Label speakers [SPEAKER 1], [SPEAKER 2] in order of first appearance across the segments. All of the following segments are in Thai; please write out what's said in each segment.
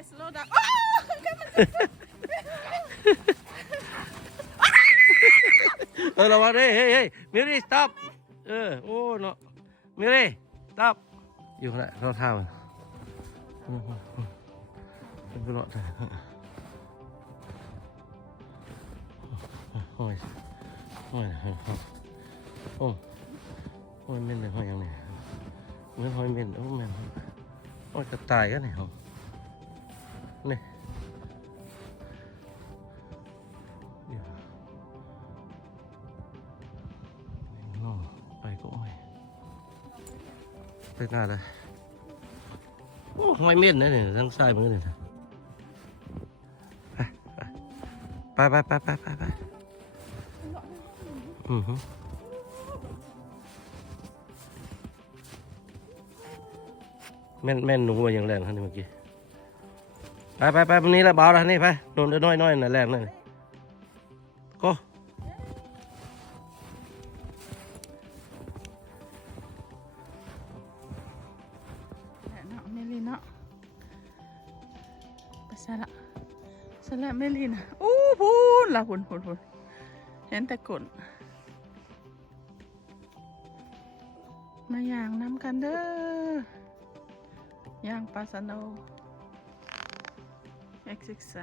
[SPEAKER 1] okay slow down โอ้ก็มัน
[SPEAKER 2] เออระวังด้ยเฮ้ยเฮ้ยมิรี่ stop เออโอ้เนาะมิรี่ stop อยู่ขนาดเราท้ามันเป็นไปเลาะได้โอ้ยโอ้ยโอ้ยโอ้ยโอ้ยเม่นเลยโอ้ยยังไงเหมือนโอ้ยเม่นโอ้แม่นโอ้ยจะตายกันเนี่ยเหรอ ไปหน้าเลยโอ้ไม่เม่นนะเนี่ยทั้งซ้ายมือเนี่ยไปไปไปไปไปไปอือฮึแม่นแม่นหนูมาอย่างแรงท่านนี่เมื่อกี้ ไปไปไปวันนี้ละเบาแล้วนี่ไปโดนน้อยน้อยๆน่ะแรงนั่นก็
[SPEAKER 1] ไปซะละซะละเมลินอู้พูนละพูนพูนพูนเห็นแต่กลมาย่างน้ำกันเด้อย่างปลาสะโนเอ็กซิกไซ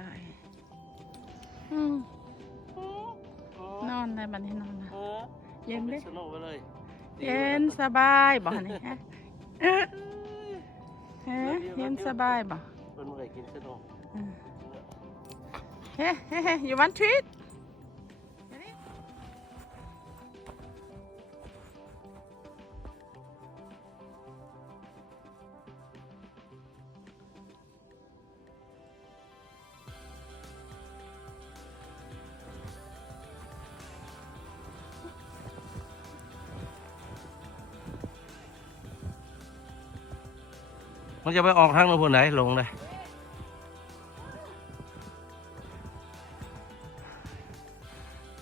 [SPEAKER 1] อืมนอนได้บัดนี้นอนนะเย็นเด้
[SPEAKER 2] สนุกไปเลย
[SPEAKER 1] เย็นสบายบ่นี่ฮะเอ๊ะฮะเย็นสบายบ่
[SPEAKER 2] เป็นเมื่อไหร่กินสนุ ก
[SPEAKER 1] เฮ้เฮ้เฮ้ you want treat
[SPEAKER 2] มันจะไปออกท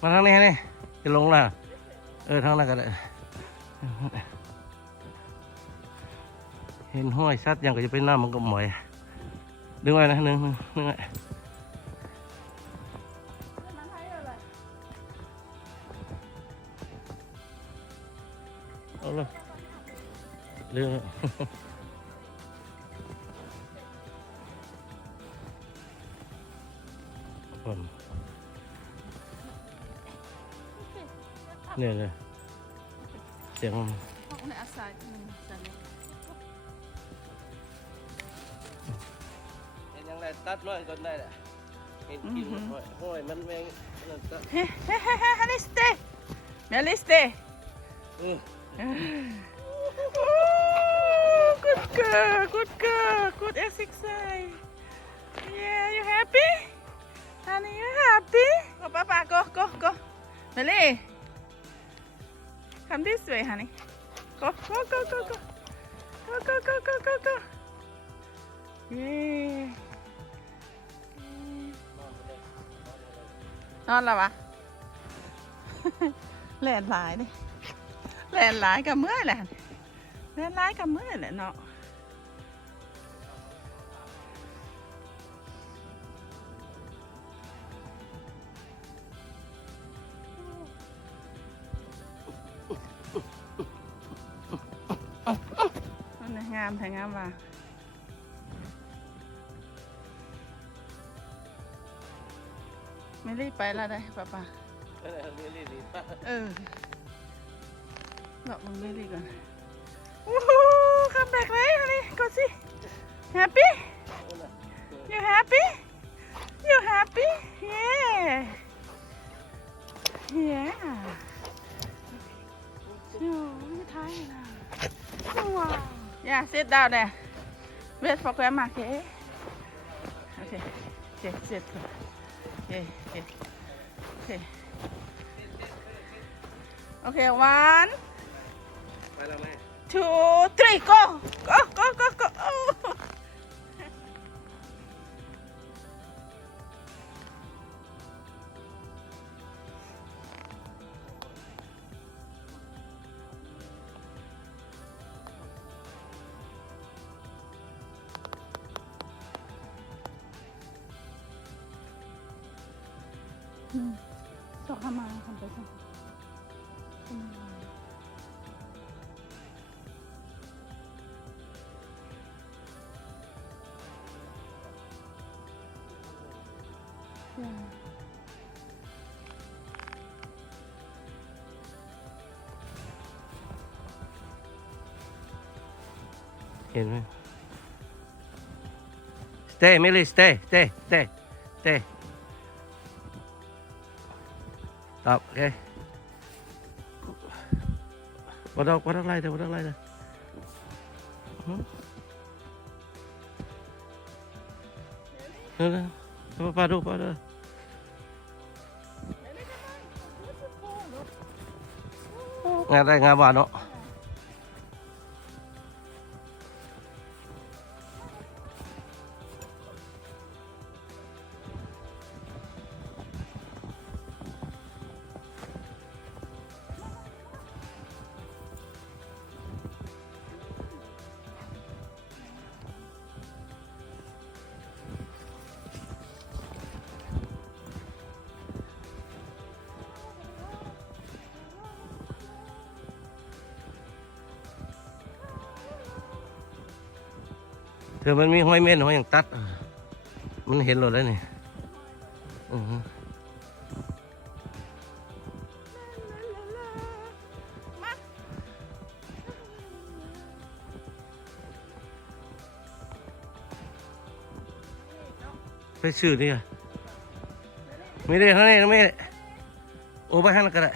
[SPEAKER 2] มาทางนี้นี่จะลงล่ะ เออทางนั้นก็ได้เห็นห้อยซัดยังก็จะไปหน้ำมันก็หมอยดึงไว้นะนึงนึงนึงไว้เอาเลยเรื่อง นห้อยห้อยมันแมงนั่นตัด
[SPEAKER 1] เฮ้เฮ้เฮ้เฮ้ฮันนี่ stay เมลิ stay
[SPEAKER 2] เออ
[SPEAKER 1] Oh, good girl, good girl, good exercise. Yeah, you happy? Honey, you happy? Go, Papa, go, go, go. Melly, come this way, honey. Go, go, go, go, go. Go, go, go, go, go, go. Yeah. นอนแล้ววะแหลนหลายนี่ายกับเมื่อยแหละแหลนหลายกับเมื่อยแหละเนาะมันน่ะงามแท้งามว่ะไม่รีบไปแล้วได้ป่ะป่ะ
[SPEAKER 2] เออเรียนดีป่ะ
[SPEAKER 1] เออบอกมึงไม่ดีก่อนวู้ฮู้คัมแบ็กเลยฮันนี่กดสิ happy you happy you happy yeah yeah โอ้ยท้ายนะว้าว yeah sit down there wait for grandma okay okay okay sit okay okay okay Okay, one,
[SPEAKER 2] ไปแล้วแม่
[SPEAKER 1] two, three, go! Go, go, go, go! Oh. เห็
[SPEAKER 2] นไหม stay Millie stay stay stay stay stop okay วัดดอกวัดดอกไล่เถอะวัดดอกไเธอมันมีห้อยเม่นห้อยอย่างตัด มันเห็นหมดแล้วนี่อือฮึ
[SPEAKER 1] มา
[SPEAKER 2] ไปชื่อนี่อะไม่ได้ข้างในไม่ได้โอ้ไปข้างนั้นก็ได้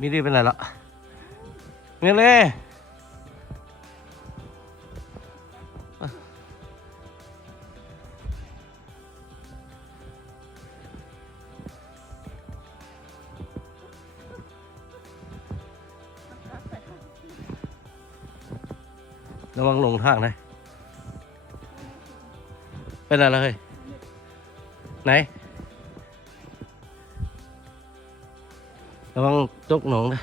[SPEAKER 2] มีได้เป็นไรละมีเลยระวังหลงทางนะ เป็นอะไรเฮ้ยไหน ระวังตกหนองนะ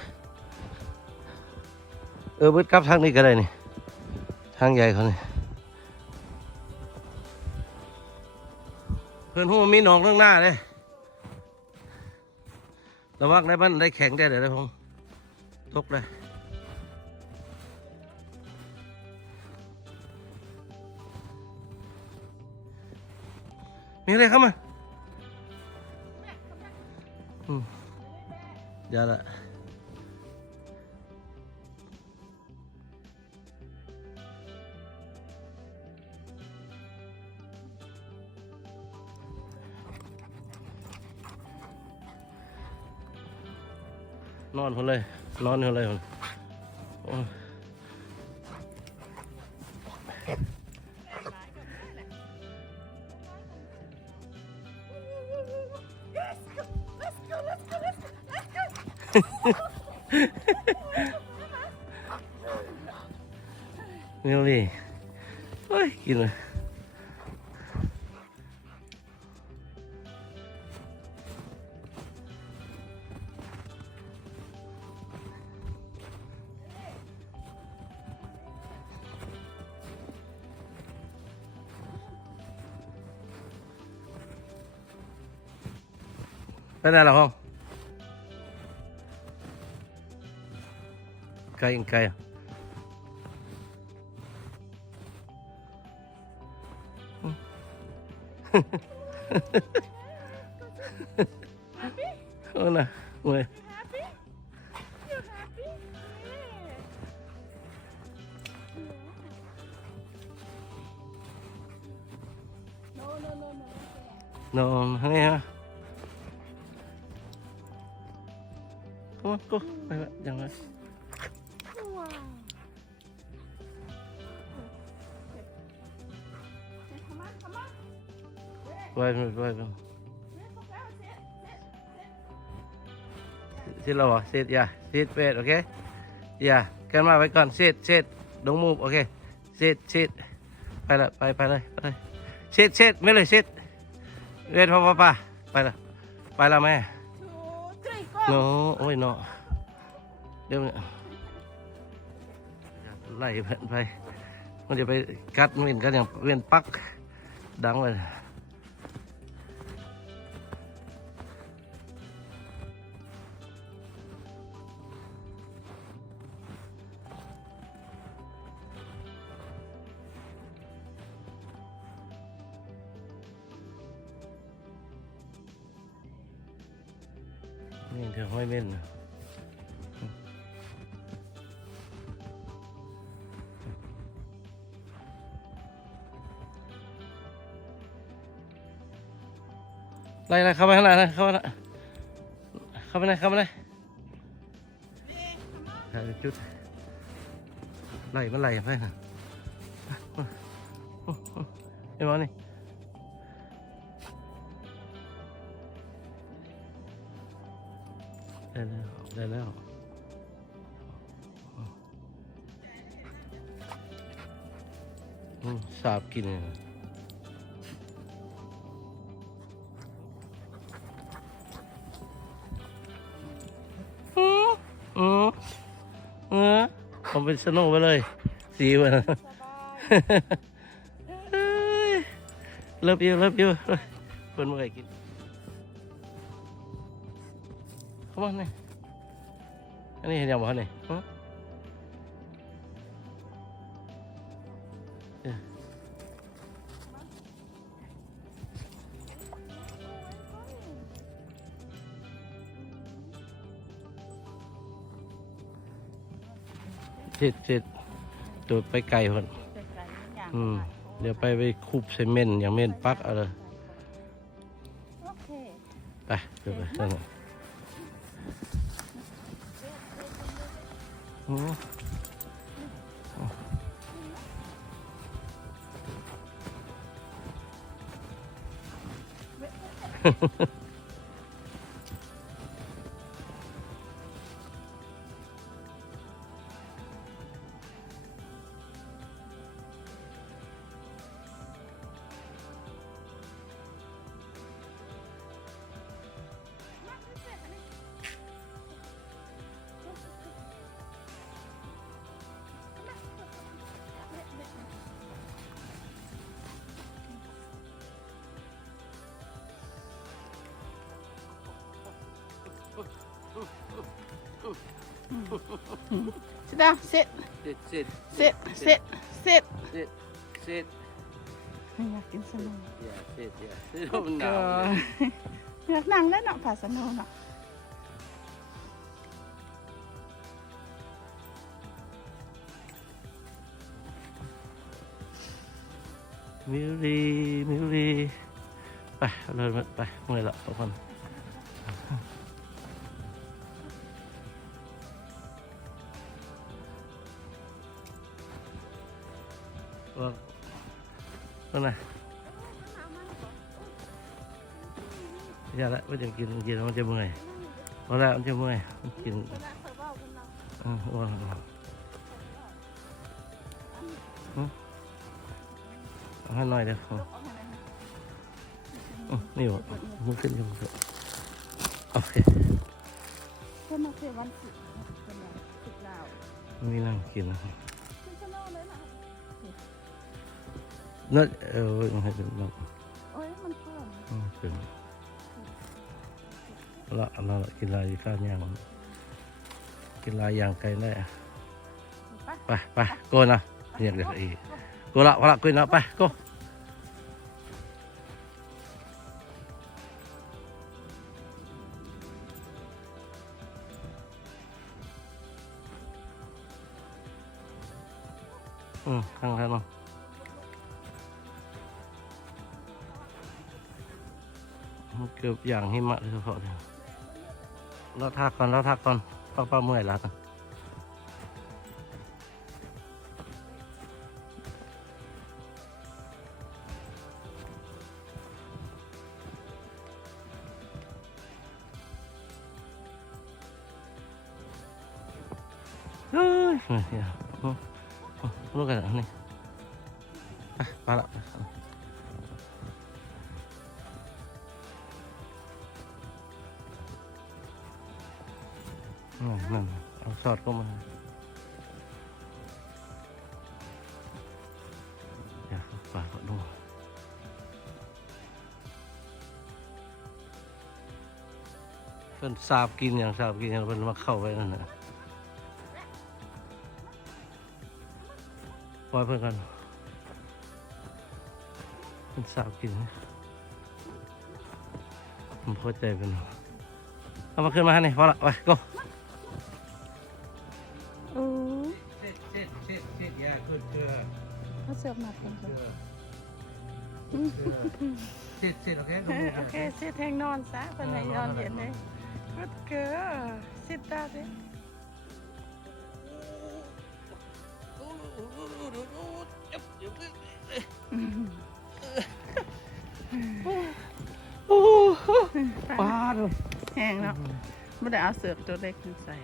[SPEAKER 2] เออเบิดกลับทางนี้ก็ได้นี่ ทางใหญ่เขานี่เพื่อนหูมีหนองข้างหน้าเลยระวังได้บ้านได้แข็งได้เดี๋ยวได้พงตกเลยมีอะไรเข้ามา ยอดละนอนคนเลยนอนคนเลยคน มิลลี่เฮ้ย กินเลยไปไหนล่ะห้องไกลยังไกลอะ โอ้น่ะเว้ย
[SPEAKER 1] happy you happy no no no no
[SPEAKER 2] นอนทา มูฟโอเคสิสิไปละไปไปเลยไปเลยสิสิไม่เลยสิเวทพ่อป้าป้าไปละไปละแม่
[SPEAKER 1] two three go
[SPEAKER 2] โนโอ้ยเนาะเดี๋ยวเนี่ยไล่เพื่อนไปมันจะไปกัดเม่นกันอย่างเม่นปักดังเลย นี่เธอห้อยเม่นนะไล่ไล่เข้าไปข้างในนะเข้าไปนะเข้าไปไหนเข้าไปไหนถ่ายจุดไล่มันไล่ไปนะเห็นไหมนี่ ได้แล้ว ได้แล้วอืมสาบกินเลยนะอืมอืมเออทำเป็นสโนุกไปเลย สีมันเลิฟยูเลิฟยูคนเมื่อไหร่กิน เข้ามาเนี่ยอันนี้เห็นยังบ่เนี่ยฮะเอ้ยเจ็ดเจ็ดตัวไปไกลคนอืม เดี๋ยวไปไปคูบเซเมนต์อย่างเม่นปักเอะไร
[SPEAKER 1] โอเค
[SPEAKER 2] ไปเดี๋ยวไปนั่นน่ะ โอ้
[SPEAKER 1] sit down sit
[SPEAKER 2] เจ็ดเจ็ด
[SPEAKER 1] sit sit sit
[SPEAKER 2] เจ็ดเจ็ด
[SPEAKER 1] อยากกินสโนุ
[SPEAKER 2] อย่าเจ็ดอย่าเจ็ดมันหนาว
[SPEAKER 1] อยากนั่งแล้วเนาะผ่าสโนุเนาะ
[SPEAKER 2] มิวรีมิวรีไปเลยไปเมื่อยละทุกคน ว่าว่าไงอย่าละไม่จะกินกินแล้วมันจะเมื่อยพอแล้วมันจะเมื่อยมันกินอืมว่าอืมเอาให้หน่อยเดียวอืมอืมนี่วะมึงขึ้นยังไงโอเค
[SPEAKER 1] เพื่อนมาเพื่อนวันศุกร์เพื่อนมาศุกร์ดาว
[SPEAKER 2] มีนั่งกินนะ
[SPEAKER 1] กินส นั่น
[SPEAKER 2] เออมันให้เป็นแบบ
[SPEAKER 1] โอ้ยมันเพิ่ม
[SPEAKER 2] อืมเป็นละเราละกินลายข้าวย่างกินลายย่างไก่ได้อะ
[SPEAKER 1] ไป
[SPEAKER 2] ไปไปโกนะเรียกเดี๋ยวอีกโกละพละกุยนะไปโกอืมข้างข้างเนาะ เกือบอย่างหิมะเลยเฉพาะเนี่ยเราทักก่อนเราทักก่อนป้าป้าเมื่อยแล้วนะเฮ้ยเดี๋ยวลูกกันนี่ไปละ นั่นนั่นเอาสอดเข้ามาปากก็ดูเพิ่นสาบกินอย่างสาบกินอย่างเพิ่นมาเข้าไว้นั่นนะปล่อยเพิ่นกันเพิ่นสาบกินผมพอใจเป็นเอามาขึ้นมาให้นี่พอละไป go
[SPEAKER 1] เขาเสิร์ฟมาเป็นคน
[SPEAKER 2] sit sit okay
[SPEAKER 1] เออโอเคสิแทงนอนซะคนไหนนอนเย็นเลย Good girl sit down สิ
[SPEAKER 2] ป้าด
[SPEAKER 1] แห้งแล้วไม่ได้เอาเสือกตัวเล็กมาใส่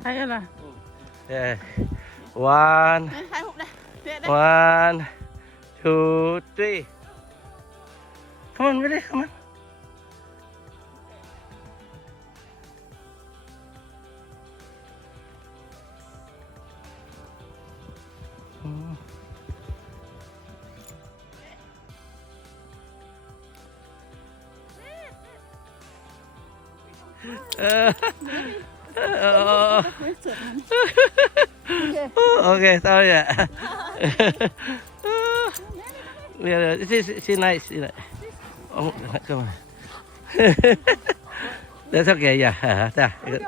[SPEAKER 1] ใช่อะไร
[SPEAKER 2] เอ้ย one
[SPEAKER 1] ใช่หุบเลยเด็ด
[SPEAKER 2] one two three come on really come on Mm. เออ เออ
[SPEAKER 1] เสือกมัน
[SPEAKER 2] okay, sorry. Yeah, yeah, she, she, she nice, she nice. Oh, come on. That's okay, yeah. Uh, yeah. good.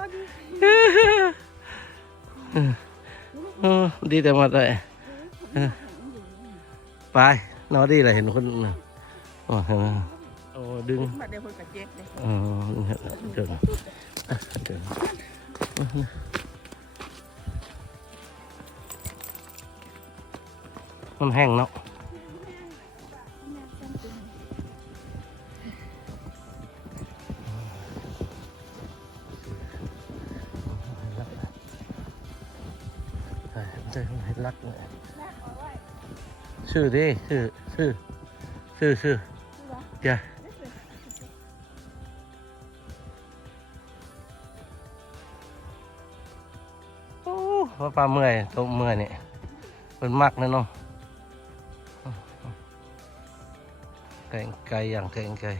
[SPEAKER 2] โอ้ดีแต่หมดเลยเออไปนอน ดีเลยเห็นคนน่ะโอ้เห็นไหมโอ้ดึง
[SPEAKER 1] มาเดี๋ยวคนกับเจ๊กเลย
[SPEAKER 2] อ๋อเดินอะเดินมันแห้งเนาะใช่ให็นรักเลยชื่อดิชื่อชื่อชื่อชื่ออย่า อ้ว่าปลาเมื่อยตัวเมื่อยนี่เป็นมักนะเนาะแกงไก่อย่างแทงไก่